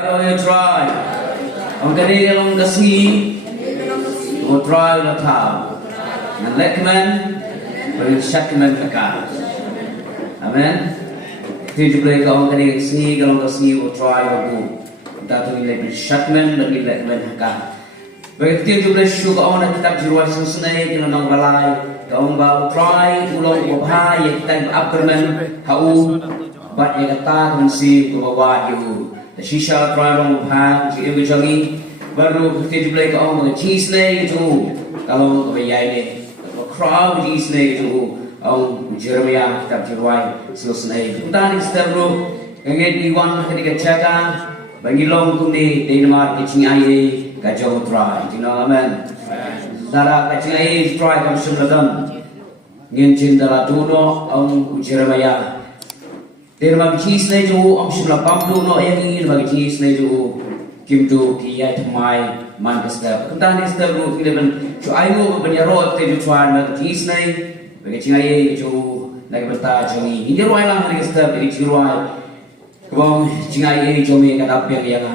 you try. Ang kanina lang kasi, mo try na tao. Ang lekman, pag-shakman ka. Amen? Tujuh ka ang kanina kasi, kalau kasi mo try na po. Dato nila pag-shakman, nag-lekman ka. Begitu juga syukur orang kitab jiwa sunai dengan orang balai, orang bawa try, ulang ubah, yang kita upperman, kau, bat yang kata konsi bawa you, sisa try orang ubah, jadi berjanji, baru begitu juga orang cheese lay itu, kalau bayar ni, crowd cheese lay itu, orang Jeremiah kitab jiwa sunai. Kita ni setiap ru, yang iwan ketika jaga, bagi long tu ni, Denmark kecing air. Kacau try, you know, amen. Dara kacau air try kamu sudah ngin cinta tuno ang Jeremiah. Terima cheese na jo ang sudah pampu no yang ingin bagi cheese na jo kim tu kiai thmai man kasta. Kita ni setiap ru kita so ayu benyarot te jo tuan bagi cheese na bagi kacau air jo lagi berta joni. Ini ruai lang lagi setiap ini ruai. Kau kacau air jo me kata apa yang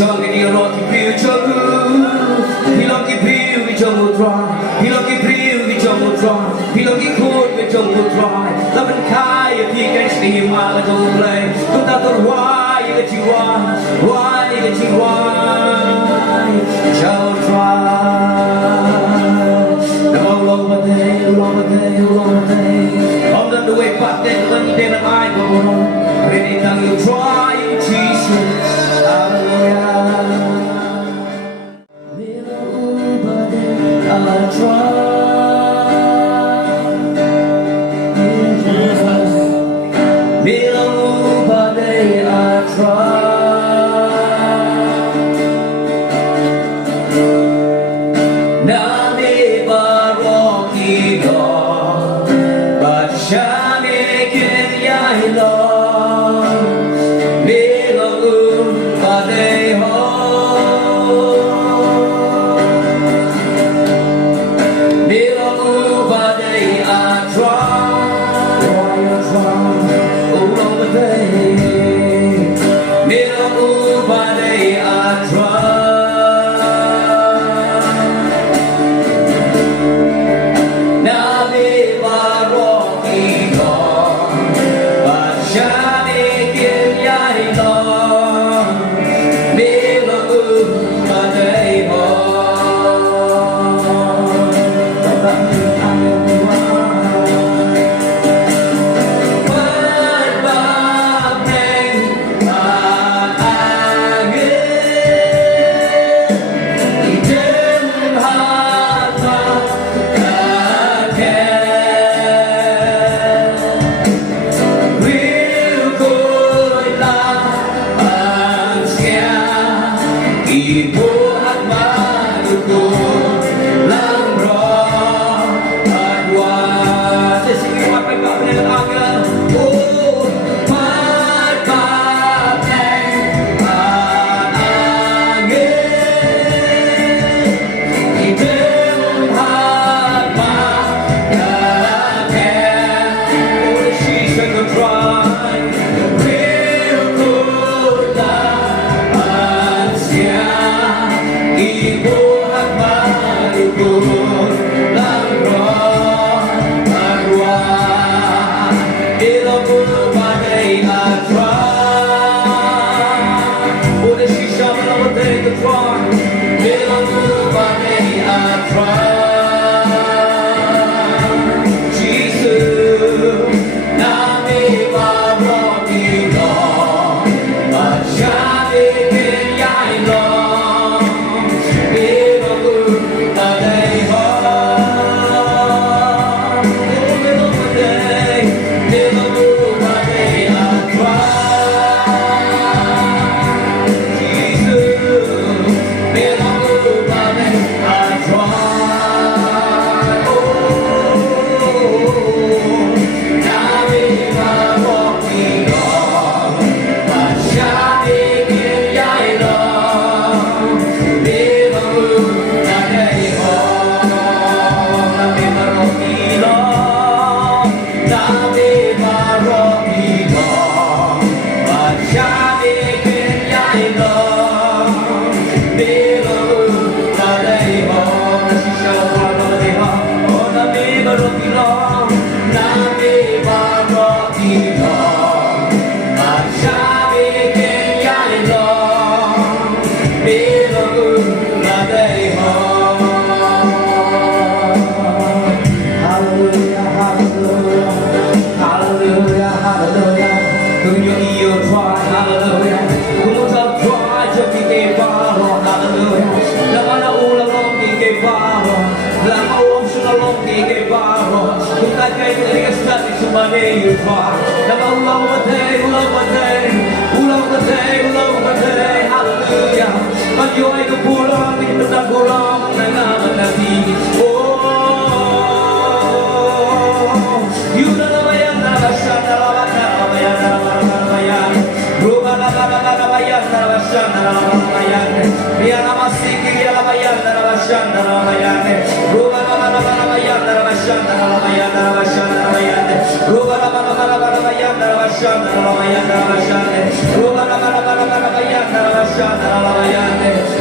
Hallelujah.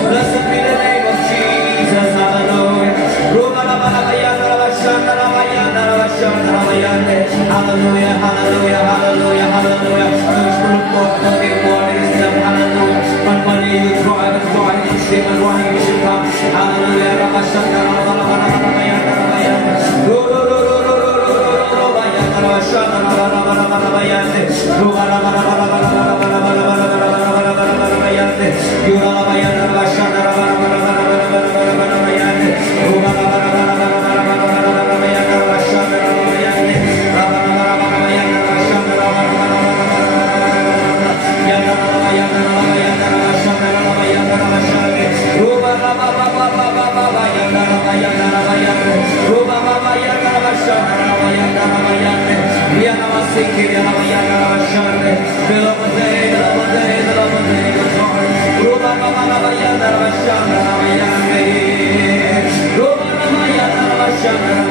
Blessed be the name of Jesus, hallelujah. Hallelujah, hallelujah, hallelujah, hallelujah. Those who look for the big water is them, hallelujah. One money you try and try and sing and why you should come. Hallelujah, Ramashaka, Shut